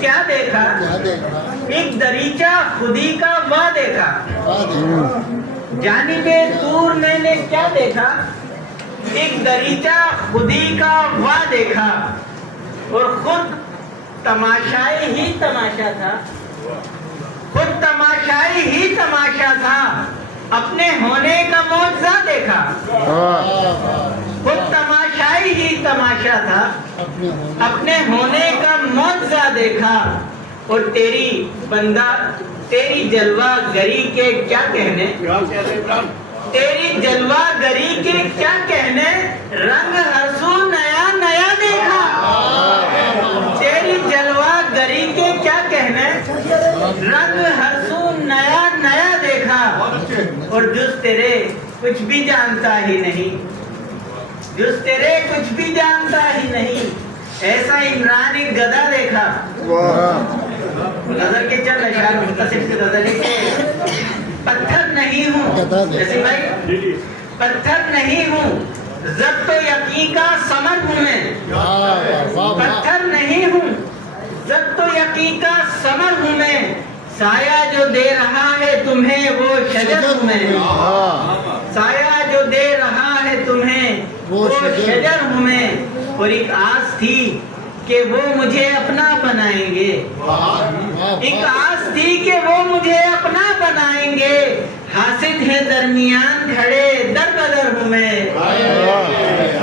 کیا دیکھا؟ ایک دریچہ خودی کا واہ دیکھا. جانب دور میں نے کیا دیکھا؟ ایک دریچہ خودی کا واہ دیکھا. اور خود تماشائی ہی تماشا تھا. خود تماشائی ہی تماشا تھا. اپنے ہونے کا معجزہ دیکھا. خود تماشائی ہی تماشا تھا. اپنے ہونے کا معجزہ دیکھا. اور تیری بندہ تیری جلوہ گری کے کیا کہنے؟ تیری جلوہ گری کے کیا کہنے؟ رنگ ہر سو نیا نیا دیکھا. تیری جلوہ گری کے کیا کہنے؟ رنگ ہر سو نیا نیا دیکھا. اور جز تیرے کچھ بھی جانتا ہی نہیں. جز تیرے کچھ بھی جانتا ہی نہیں. ایسا عمران ایک گدھا دیکھا. نظر کے چند اشعار مختصر سے نظر کے پتھر نہیں ہوں جیسے بھائی پتھر نہیں ہوں ضبط یقین کا ثمر ہوں میں. پتھر نہیں ہوں ضبط یقین کا ثمر ہوں میں. سایہ جو دے رہا ہے تمہیں وہ شجر ہوں میں. سایہ جو دے رہا ہے تمہیں وہ شجر ہوں میں. اور ایک آس تھی کہ وہ مجھے اپنا بنائیں گے. ایک آس تھی کہ وہ مجھے اپنا بنائیں گے. حاسد ہے درمیان کھڑے در بدر ہوں میں.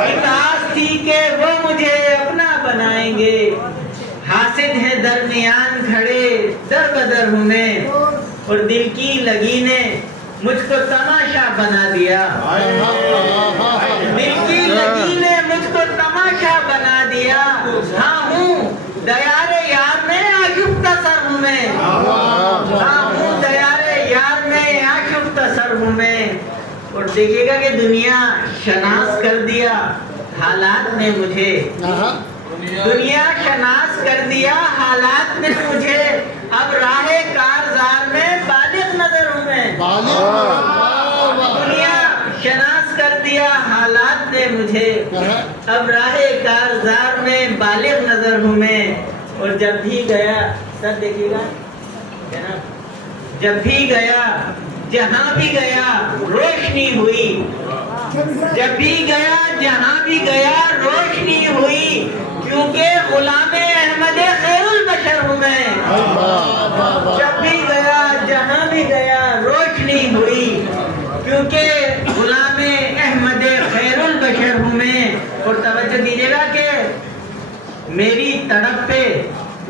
ایک آس تھی کہ وہ مجھے اپنا بنائیں گے. حاسد ہے درمیان کھڑے در بدر ہوں میں. اور دل کی لگی نے مجھ کو تماشا بنا دیا. دل کی لگی نے مجھ کو تماشا بنا دیا. ہاں ہوں دیار یار میں آشفتہ سر ہوں میں. ہاں ہوں دیار یار میں آشفتہ سر ہوں میں. اور دیکھیے گا کہ دنیا شناس کر دیا حالات نے مجھے. دنیا شناس کر دیا حالات نے مجھے. اب راہ کارزار میں بالغ نظر ہوں میں. دنیا شناس کر دیا حالات نے مجھے. اب راہ کارزار میں بالغ نظر ہوں میں. اور جب بھی گیا سب دیکھیے گا جب بھی گیا جہاں بھی گیا روشنی ہوئی. جب بھی گیا جہاں بھی گیا روشنی ہوئی. کیونکہ غلام احمد خیر البشر ہوں میں. جب بھی گیا جہاں بھی گیا روشنی ہوئی. کیونکہ غلام احمد خیر البشر ہوں میں. اور توجہ دیجیے گا کہ میری تڑپ پہ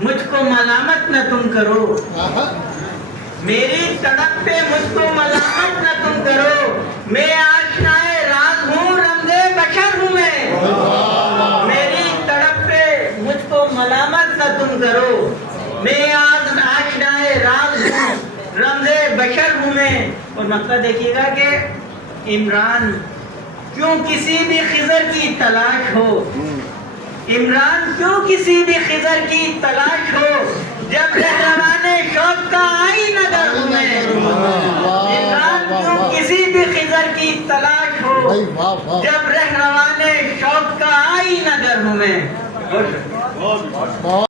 مجھ کو ملامت نہ تم کرو. میری تڑپ پہ مجھ کو ملامت نہ تم کرو. میں آشنائے راز ہوں رمز بشر ہوں میں. میری تڑپ پہ مجھ کو ملامت نہ تم کرو. میں آشنائے راز ہوں رمز بشر ہوں میں. اور مقصد دیکھیے گا کہ عمران کیوں کسی بھی خضر کی تلاش ہو. عمران کیوں کسی بھی خضر کی تلاش ہو. جب رہنمان شوق کا آئی نظر ہوں میں. عمران کیوں کسی بھی خضر کی تلاش ہو. جب رہنمان شوق کا آئی نظر ہوں میں.